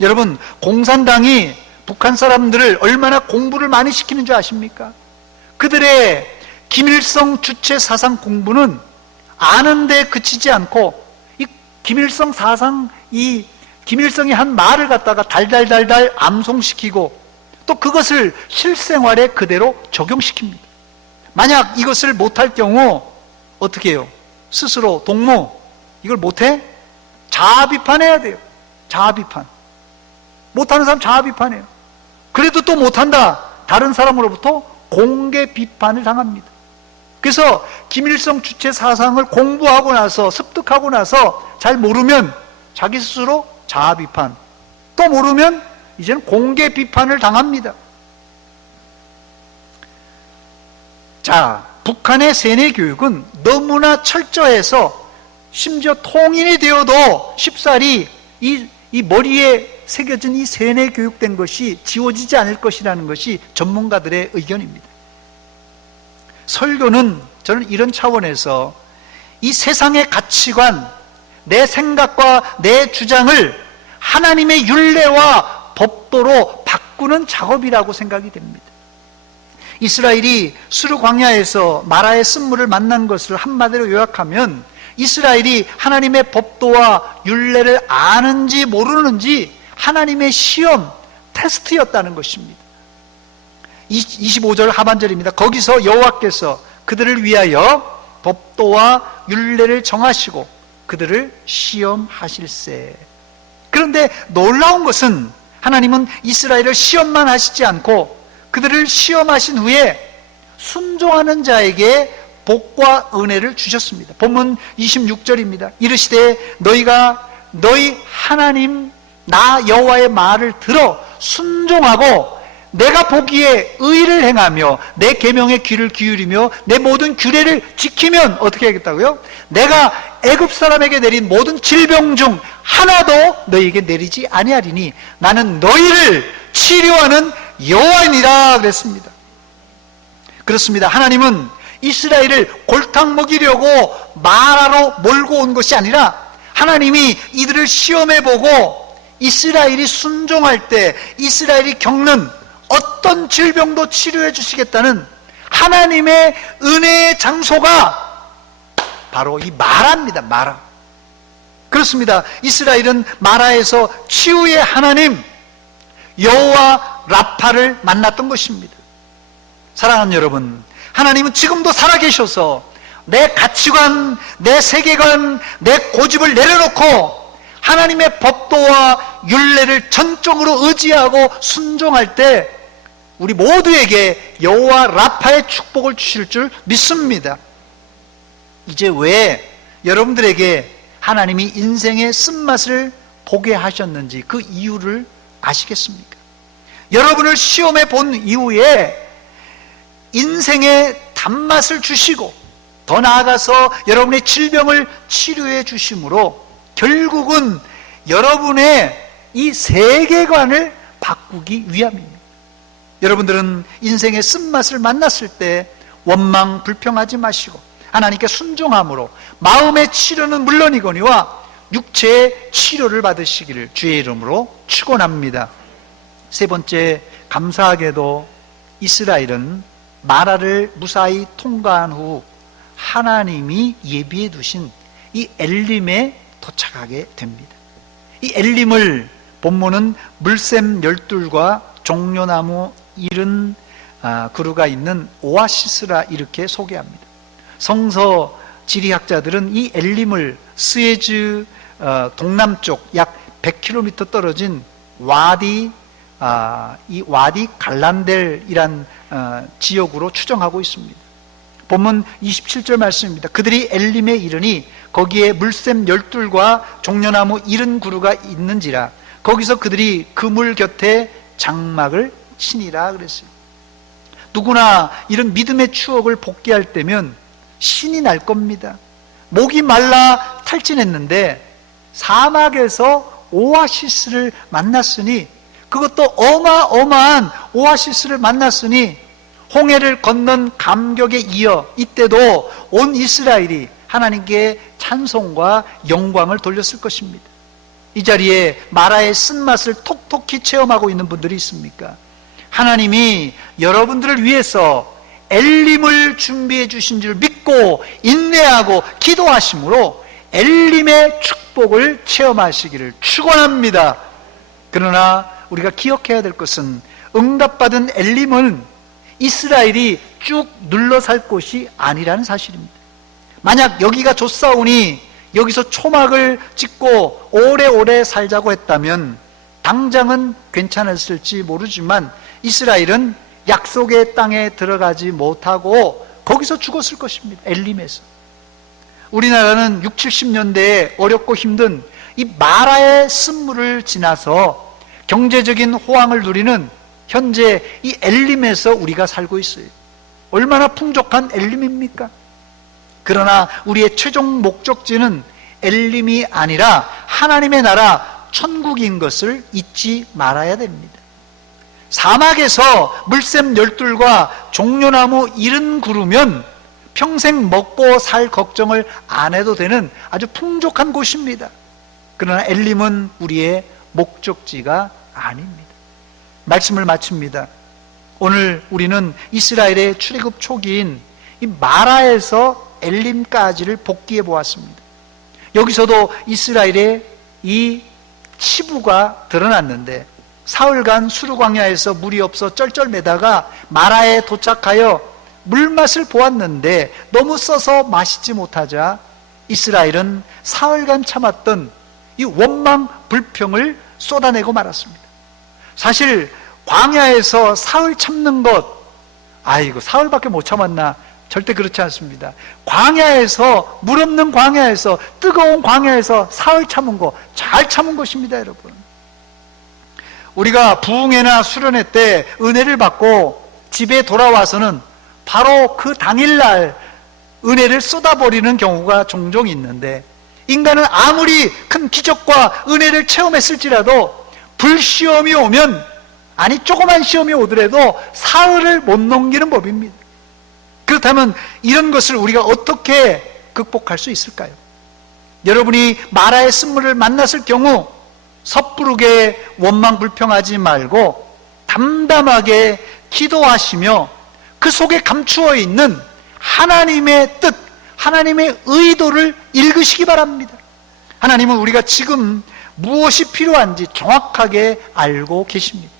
여러분, 공산당이 북한 사람들을 얼마나 공부를 많이 시키는 줄 아십니까? 그들의 김일성 주체 사상 공부는 아는데 그치지 않고 이 김일성 사상 이 김일성이 한 말을 갖다가 달달달달 암송시키고 또 그것을 실생활에 그대로 적용시킵니다. 만약 이것을 못할 경우 어떻게 해요? 스스로 동무 이걸 못해? 자아 비판해야 돼요. 자아 비판. 못하는 사람 자아 비판해요. 그래도 또 못한다. 다른 사람으로부터 공개 비판을 당합니다. 그래서 김일성 주체 사상을 공부하고 나서 습득하고 나서 잘 모르면 자기 스스로 자아 비판, 또 모르면 이제는 공개 비판을 당합니다. 자, 북한의 세뇌 교육은 너무나 철저해서 심지어 통일이 되어도 쉽사리 이 머리에 새겨진 이 세뇌 교육된 것이 지워지지 않을 것이라는 것이 전문가들의 의견입니다. 설교는 저는 이런 차원에서 이 세상의 가치관, 내 생각과 내 주장을 하나님의 율례와 법도로 바꾸는 작업이라고 생각이 됩니다. 이스라엘이 수르 광야에서 마라의 쓴물을 만난 것을 한마디로 요약하면 이스라엘이 하나님의 법도와 율례를 아는지 모르는지 하나님의 시험, 테스트였다는 것입니다. 25절 하반절입니다. 거기서 여호와께서 그들을 위하여 법도와 율례를 정하시고 그들을 시험하실세. 그런데 놀라운 것은 하나님은 이스라엘을 시험만 하시지 않고 그들을 시험하신 후에 순종하는 자에게 복과 은혜를 주셨습니다. 본문 26절입니다. 이르시되 너희가 너희 하나님 나 여호와의 말을 들어 순종하고 내가 보기에 의를 행하며 내 계명에 귀를 기울이며 내 모든 규례를 지키면 어떻게 하겠다고요? 내가 애굽 사람에게 내린 모든 질병 중 하나도 너희에게 내리지 아니하리니 나는 너희를 치료하는 여호와이니라 그랬습니다. 그렇습니다. 하나님은 이스라엘을 골탕 먹이려고 마라로 몰고 온 것이 아니라 하나님이 이들을 시험해보고 이스라엘이 순종할 때 이스라엘이 겪는 어떤 질병도 치료해 주시겠다는 하나님의 은혜의 장소가 바로 이 마라입니다. 마라. 그렇습니다. 이스라엘은 마라에서 치유의 하나님 여호와 라파를 만났던 것입니다. 사랑하는 여러분, 하나님은 지금도 살아계셔서 내 가치관, 내 세계관, 내 고집을 내려놓고 하나님의 법도와 율례를 전적으로 의지하고 순종할 때 우리 모두에게 여호와 라파의 축복을 주실 줄 믿습니다. 이제 왜 여러분들에게 하나님이 인생의 쓴맛을 보게 하셨는지 그 이유를 아시겠습니까? 여러분을 시험해 본 이후에 인생의 단맛을 주시고 더 나아가서 여러분의 질병을 치료해 주심으로 결국은 여러분의 이 세계관을 바꾸기 위함입니다. 여러분들은 인생의 쓴맛을 만났을 때 원망, 불평하지 마시고 하나님께 순종함으로 마음의 치료는 물론이거니와 육체의 치료를 받으시기를 주의 이름으로 축원합니다. 세 번째, 감사하게도 이스라엘은 마라를 무사히 통과한 후 하나님이 예비해 두신 이 엘림에 도착하게 됩니다. 이 엘림을 본문은 물샘 열둘과 종려나무 70그루가 있는 오아시스라 이렇게 소개합니다. 성서 지리학자들은 이 엘림을 스에즈 동남쪽 약 100km 떨어진 이 와디 갈란델이란 지역으로 추정하고 있습니다. 본문 27절 말씀입니다. 그들이 엘림에 이르니 거기에 물샘 열둘과 종려나무 70그루가 있는지라 거기서 그들이 그물 곁에 장막을 치니라 그랬어요. 누구나 이런 믿음의 추억을 복귀할 때면 신이 날 겁니다. 목이 말라 탈진했는데 사막에서 오아시스를 만났으니 그것도 어마어마한 오아시스를 만났으니 홍해를 건넌 감격에 이어 이때도 온 이스라엘이 하나님께 찬송과 영광을 돌렸을 것입니다. 이 자리에 마라의 쓴맛을 톡톡히 체험하고 있는 분들이 있습니까? 하나님이 여러분들을 위해서 엘림을 준비해 주신 줄 믿고 인내하고 기도하심으로 엘림의 축복 축복을 체험하시기를 축원합니다. 그러나 우리가 기억해야 될 것은 응답받은 엘림은 이스라엘이 쭉 눌러살 곳이 아니라는 사실입니다. 만약 여기가 좋사오니 여기서 초막을 찍고 오래오래 살자고 했다면 당장은 괜찮았을지 모르지만 이스라엘은 약속의 땅에 들어가지 못하고 거기서 죽었을 것입니다. 엘림에서. 우리나라는 60, 70년대에 어렵고 힘든 이 마라의 쓴물을 지나서 경제적인 호황을 누리는 현재 이 엘림에서 우리가 살고 있어요. 얼마나 풍족한 엘림입니까? 그러나 우리의 최종 목적지는 엘림이 아니라 하나님의 나라 천국인 것을 잊지 말아야 됩니다. 사막에서 물샘 열둘과 종려나무 70그루면 평생 먹고 살 걱정을 안 해도 되는 아주 풍족한 곳입니다. 그러나 엘림은 우리의 목적지가 아닙니다. 말씀을 마칩니다. 오늘 우리는 이스라엘의 출애굽 초기인 이 마라에서 엘림까지를 복기해 보았습니다. 여기서도 이스라엘의 이 치부가 드러났는데 사흘간 수르광야에서 물이 없어 쩔쩔매다가 마라에 도착하여 물맛을 보았는데 너무 써서 마시지 못하자 이스라엘은 사흘간 참았던 이 원망 불평을 쏟아내고 말았습니다. 사실 광야에서 사흘 참는 것, 아이고 사흘밖에 못 참았나? 절대 그렇지 않습니다. 광야에서, 물 없는 광야에서, 뜨거운 광야에서 사흘 참은 거 잘 참은 것입니다, 여러분. 우리가 부흥회나 수련회 때 은혜를 받고 집에 돌아와서는 바로 그 당일날 은혜를 쏟아버리는 경우가 종종 있는데, 인간은 아무리 큰 기적과 은혜를 체험했을지라도 불시험이 오면, 아니 조그만 시험이 오더라도 사흘을 못 넘기는 법입니다. 그렇다면 이런 것을 우리가 어떻게 극복할 수 있을까요? 여러분이 마라의 쓴물을 만났을 경우 섣부르게 원망 불평하지 말고 담담하게 기도하시며 그 속에 감추어 있는 하나님의 뜻, 하나님의 의도를 읽으시기 바랍니다. 하나님은 우리가 지금 무엇이 필요한지 정확하게 알고 계십니다.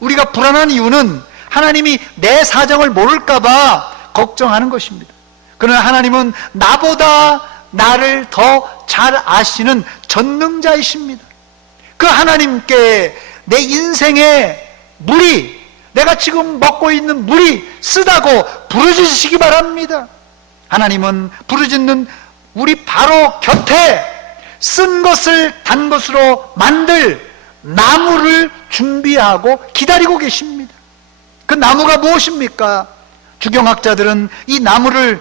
우리가 불안한 이유는 하나님이 내 사정을 모를까봐 걱정하는 것입니다. 그러나 하나님은 나보다 나를 더 잘 아시는 전능자이십니다. 그 하나님께 내 인생의 물이, 내가 지금 먹고 있는 물이 쓰다고 부르짖으시기 바랍니다. 하나님은 부르짖는 우리 바로 곁에 쓴 것을 단 것으로 만들 나무를 준비하고 기다리고 계십니다. 그 나무가 무엇입니까? 주경학자들은 이 나무를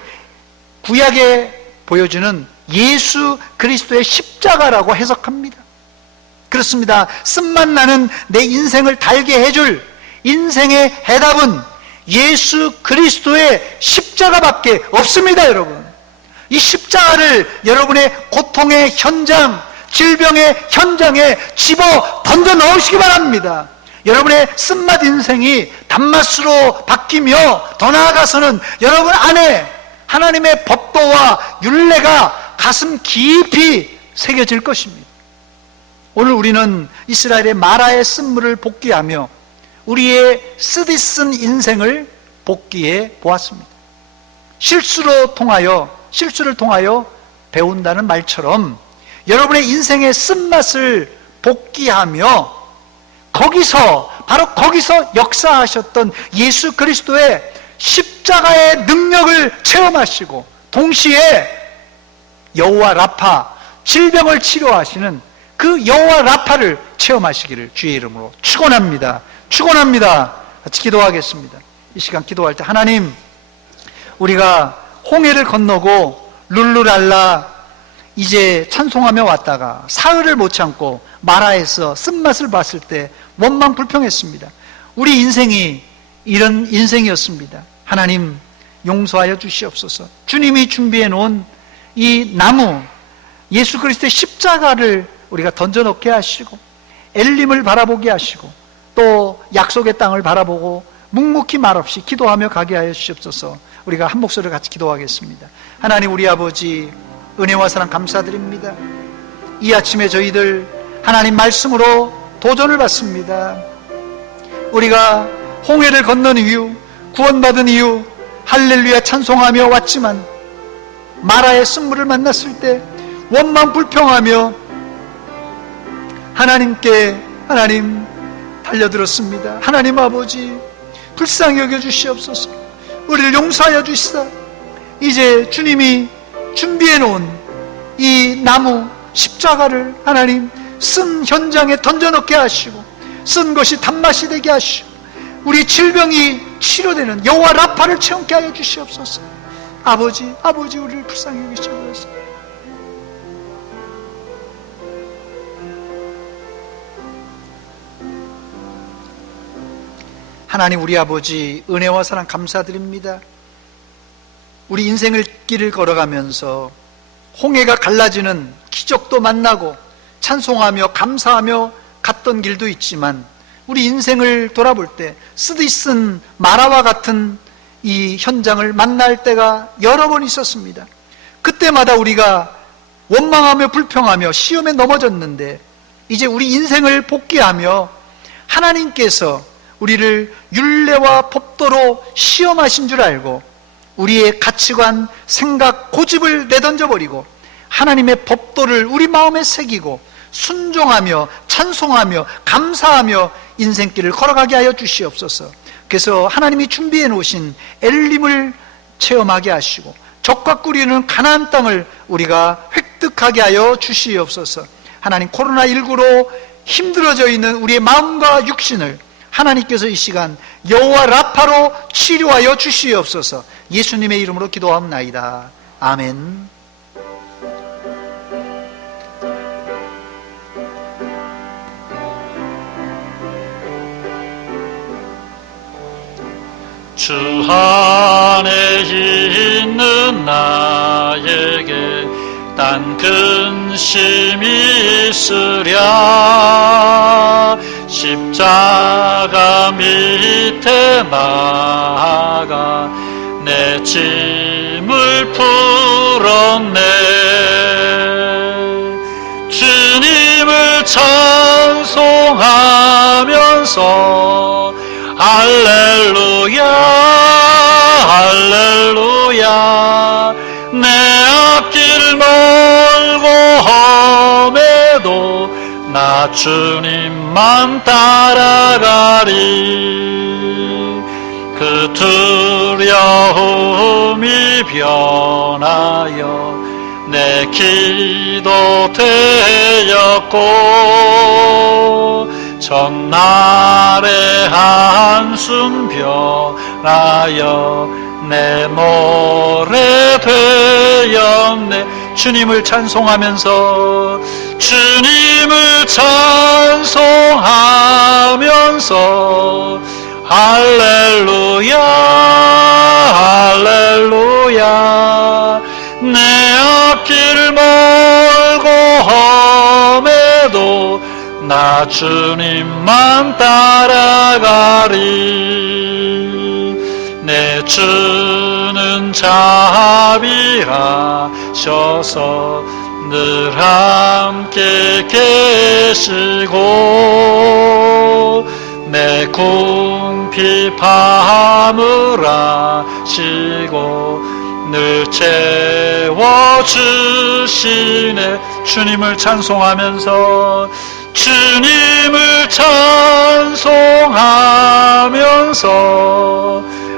구약에 보여주는 예수 그리스도의 십자가라고 해석합니다. 그렇습니다. 쓴맛 나는 내 인생을 달게 해줄 인생의 해답은 예수 그리스도의 십자가밖에 없습니다, 여러분. 이 십자가를 여러분의 고통의 현장, 질병의 현장에 집어 던져 넣으시기 바랍니다. 여러분의 쓴맛 인생이 단맛으로 바뀌며 더 나아가서는 여러분 안에 하나님의 법도와 율례가 가슴 깊이 새겨질 것입니다. 오늘 우리는 이스라엘의 마라의 쓴물을 복기하며 우리의 쓰디쓴 인생을 복기해 보았습니다. 실수를 통하여 배운다는 말처럼 여러분의 인생의 쓴맛을 복기하며 바로 거기서 역사하셨던 예수 그리스도의 십자가의 능력을 체험하시고 동시에 여호와 라파, 질병을 치료하시는 그 여호와 라파를 체험하시기를 주의 이름으로 축원합니다. 축원합니다. 같이 기도하겠습니다. 이 시간 기도할 때 하나님, 우리가 홍해를 건너고 룰루랄라 이제 찬송하며 왔다가 사흘을 못 참고 마라에서 쓴맛을 봤을 때 원망 불평했습니다. 우리 인생이 이런 인생이었습니다. 하나님 용서하여 주시옵소서. 주님이 준비해 놓은 이 나무 예수 그리스도의 십자가를 우리가 던져놓게 하시고 엘림을 바라보게 하시고 또 약속의 땅을 바라보고 묵묵히 말없이 기도하며 가게 하여 주시옵소서. 우리가 한 목소리를 같이 기도하겠습니다. 하나님 우리 아버지, 은혜와 사랑 감사드립니다. 이 아침에 저희들 하나님 말씀으로 도전을 받습니다. 우리가 홍해를 건넌 이유, 구원받은 이유, 할렐루야 찬송하며 왔지만 마라의 승부를 만났을 때 원망 불평하며 하나님께 달려들었습니다. 하나님 아버지, 불쌍히 여겨주시옵소서. 우리를 용서하여 주시사 이제 주님이 준비해 놓은 이 나무 십자가를 하나님 쓴 현장에 던져넣게 하시고 쓴 것이 단맛이 되게 하시고 우리 질병이 치료되는 여호와 라파를 체험케 하여 주시옵소서. 아버지 우리를 불쌍히 여기시옵소서. 하나님 우리 아버지 은혜와 사랑 감사드립니다. 우리 인생을 길을 걸어가면서 홍해가 갈라지는 기적도 만나고 찬송하며 감사하며 갔던 길도 있지만 우리 인생을 돌아볼 때 쓰디 쓴 마라와 같은 이 현장을 만날 때가 여러 번 있었습니다. 그때마다 우리가 원망하며 불평하며 시험에 넘어졌는데 이제 우리 인생을 복귀하며 하나님께서 우리를 율례와 법도로 시험하신 줄 알고 우리의 가치관, 생각, 고집을 내던져버리고 하나님의 법도를 우리 마음에 새기고 순종하며 찬송하며 감사하며 인생길을 걸어가게 하여 주시옵소서. 그래서 하나님이 준비해 놓으신 엘림을 체험하게 하시고 적과 꿀이는 가나안 땅을 우리가 획득하게 하여 주시옵소서. 하나님 코로나19로 힘들어져 있는 우리의 마음과 육신을 하나님께서 이 시간 여호와 라파로 치료하여 주시옵소서. 예수님의 이름으로 기도하옵나이다. 아멘. 주 안에 있는 나에게 딴 근심이 있으랴. 십자가 밑에 나아가 내 짐을 풀었네. 주님을 찬송하면서 할렐루야 할렐루야. 내 앞길 멀고 험해도 나 주님만 따라가리. 그 두려움이 변하여 내 기도 되었고 전날의 한숨 변하여 내 노래 되었네. 주님을 찬송하면서 주님을 찬송하면서 할렐루야 할렐루야. 내 앞길 멀고 험해도 나 주님만 따라가리. 내 주는 자비하셔서 늘 함께 계시고 내 궁핍함을 아시고 늘 채워주시네. 주님을 찬송하면서 주님을 찬송하면서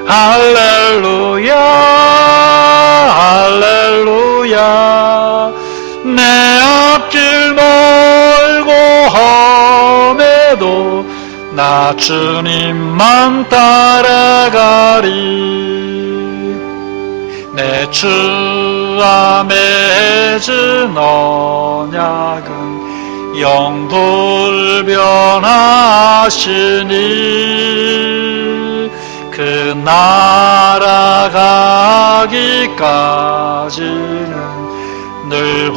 할렐루야 할렐루야. 내 앞길 멀고 험해도 나 주님만 따라가리. 내 주와 맺은 언약은 영불변하시니 그 날아가기까지는 늘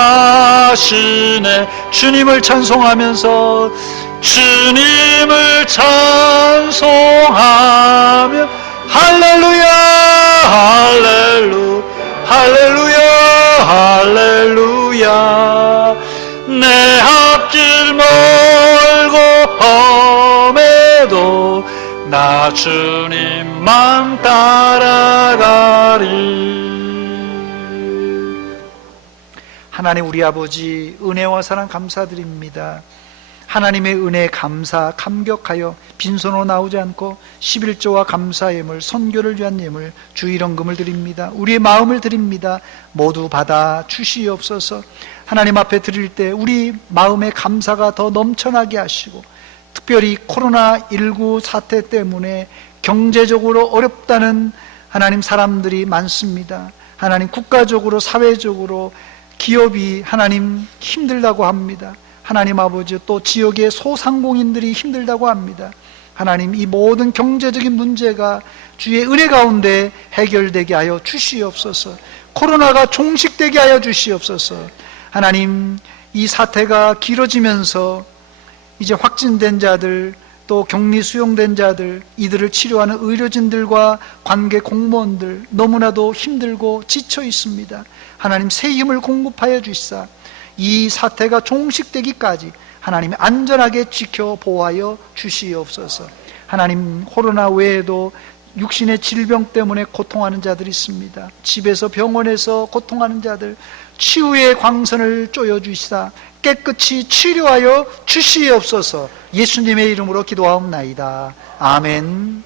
보호하시네. 주님을 찬송하면서 주님을 찬송하며 할렐루야 할렐루야 할렐루야 할렐루야. 나 주님만 따라가리. 하나님 우리 아버지 은혜와 사랑 감사드립니다. 하나님의 은혜 감사 감격하여 빈손으로 나오지 않고 11조와 감사 예물 선교를 위한 예물 주일헌금을 드립니다. 우리의 마음을 드립니다. 모두 받아 주시옵소서. 하나님 앞에 드릴 때 우리 마음의 감사가 더 넘쳐나게 하시고, 특별히 코로나19 사태 때문에 경제적으로 어렵다는 하나님 사람들이 많습니다. 하나님 국가적으로 사회적으로 기업이 하나님 힘들다고 합니다. 하나님 아버지, 또 지역의 소상공인들이 힘들다고 합니다. 하나님, 이 모든 경제적인 문제가 주의 은혜 가운데 해결되게 하여 주시옵소서. 코로나가 종식되게 하여 주시옵소서. 하나님, 이 사태가 길어지면서 이제 확진된 자들, 또 격리 수용된 자들, 이들을 치료하는 의료진들과 관계 공무원들 너무나도 힘들고 지쳐 있습니다. 하나님, 새 힘을 공급하여 주시사 이 사태가 종식되기까지 하나님이 안전하게 지켜 보호하여 주시옵소서. 하나님, 코로나 외에도 육신의 질병 때문에 고통하는 자들이 있습니다. 집에서 병원에서 고통하는 자들 치유의 광선을 쪼여 주시사 깨끗이 치료하여 주시옵소서. 예수님의 이름으로 기도하옵나이다. 아멘.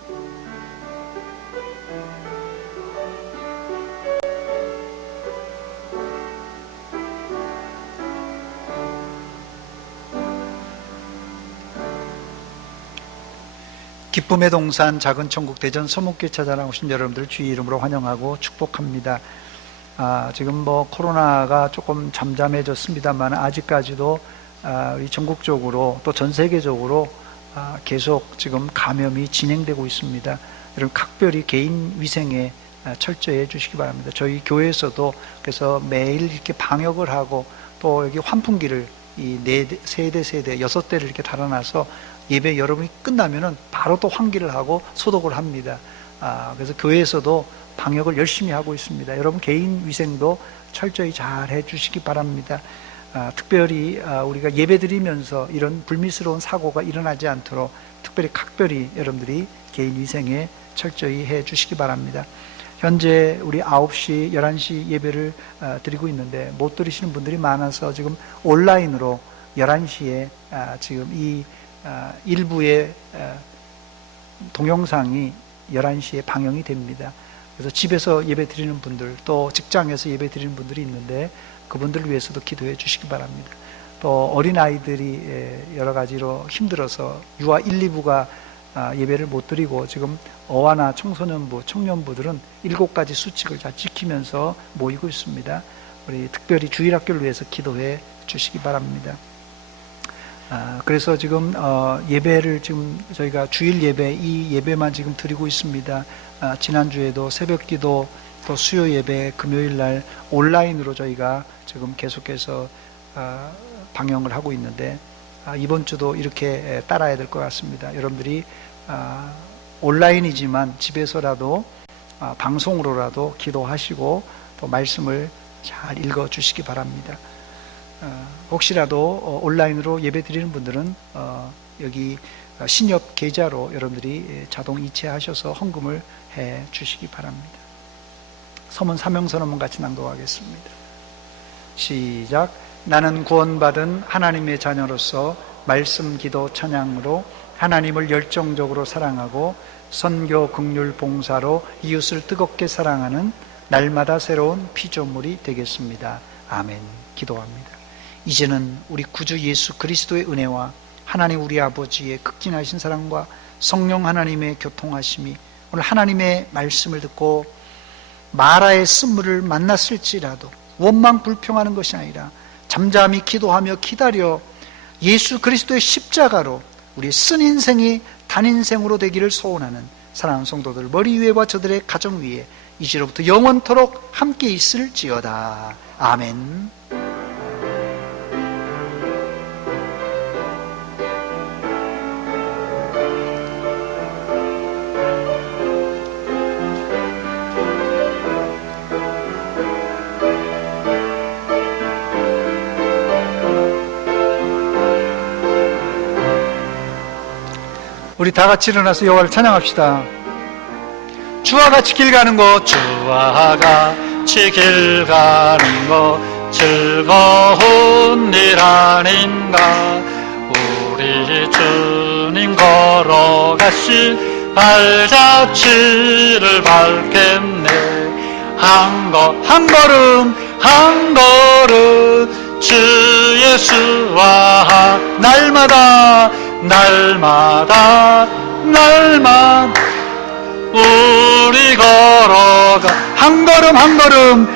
기쁨의 동산 작은 천국 대전 서목교회 찾아나오신 여러분들 주의 이름으로 환영하고 축복합니다. 지금 코로나가 조금 잠잠해졌습니다만 아직까지도 우리 전국적으로 또 전 세계적으로 계속 지금 감염이 진행되고 있습니다. 여러분 각별히 개인 위생에 철저히 해주시기 바랍니다. 저희 교회에서도 그래서 매일 이렇게 방역을 하고, 또 여기 환풍기를 이 4대, 6대를 이렇게 달아놔서 예배 여러분이 끝나면은 바로 또 환기를 하고 소독을 합니다. 그래서 교회에서도 방역을 열심히 하고 있습니다. 여러분 개인 위생도 철저히 잘 해주시기 바랍니다. 특별히 우리가 예배 드리면서 이런 불미스러운 사고가 일어나지 않도록 특별히 각별히 여러분들이 개인 위생에 철저히 해주시기 바랍니다. 현재 우리 9시, 11시 예배를 드리고 있는데 못 들으시는 분들이 많아서 지금 온라인으로 11시에 지금 이 일부의 동영상이 11시에 방영이 됩니다. 그래서 집에서 예배 드리는 분들, 또 직장에서 예배 드리는 분들이 있는데 그분들을 위해서도 기도해 주시기 바랍니다. 또 어린아이들이 여러 가지로 힘들어서 유아 1, 2부가 예배를 못 드리고 지금 어와나 청소년부, 청년부들은 7가지 수칙을 잘 지키면서 모이고 있습니다. 우리 특별히 주일학교를 위해서 기도해 주시기 바랍니다. 그래서 지금 예배를 지금 저희가 주일 예배, 이 예배만 지금 드리고 있습니다. 지난주에도 새벽기도, 또 수요 예배, 금요일 날 온라인으로 저희가 지금 계속해서 방영을 하고 있는데 이번 주도 이렇게 따라야 될 것 같습니다. 여러분들이 온라인이지만 집에서라도 방송으로라도 기도하시고 또 말씀을 잘 읽어 주시기 바랍니다. 혹시라도 온라인으로 예배 드리는 분들은 여기 신협 계좌로 여러분들이 자동 이체하셔서 헌금을 해 주시기 바랍니다. 서문 사명선 한번 같이 낭독하겠습니다. 시작. 나는 구원받은 하나님의 자녀로서 말씀, 기도, 찬양으로 하나님을 열정적으로 사랑하고 선교, 긍휼, 봉사로 이웃을 뜨겁게 사랑하는 날마다 새로운 피조물이 되겠습니다. 아멘. 기도합니다. 이제는 우리 구주 예수 그리스도의 은혜와 하나님 우리 아버지의 극진하신 사랑과 성령 하나님의 교통하심이 오늘 하나님의 말씀을 듣고 마라의 쓴물을 만났을지라도 원망 불평하는 것이 아니라 잠잠히 기도하며 기다려 예수 그리스도의 십자가로 우리 쓴 인생이 단 인생으로 되기를 소원하는 사랑하는 성도들 머리 위에와 저들의 가정 위에 이제로부터 영원토록 함께 있을지어다. 아멘. 우리 다 같이 일어나서 여호와를 찬양합시다. 주와 같이 길 가는 것, 주와 같이 길 가는 것 즐거운 일 아닌가. 우리 주님 걸어가신 발자취를 밟겠네. 한 걸음 주 예수와 날마다 우리 걸어가 한 걸음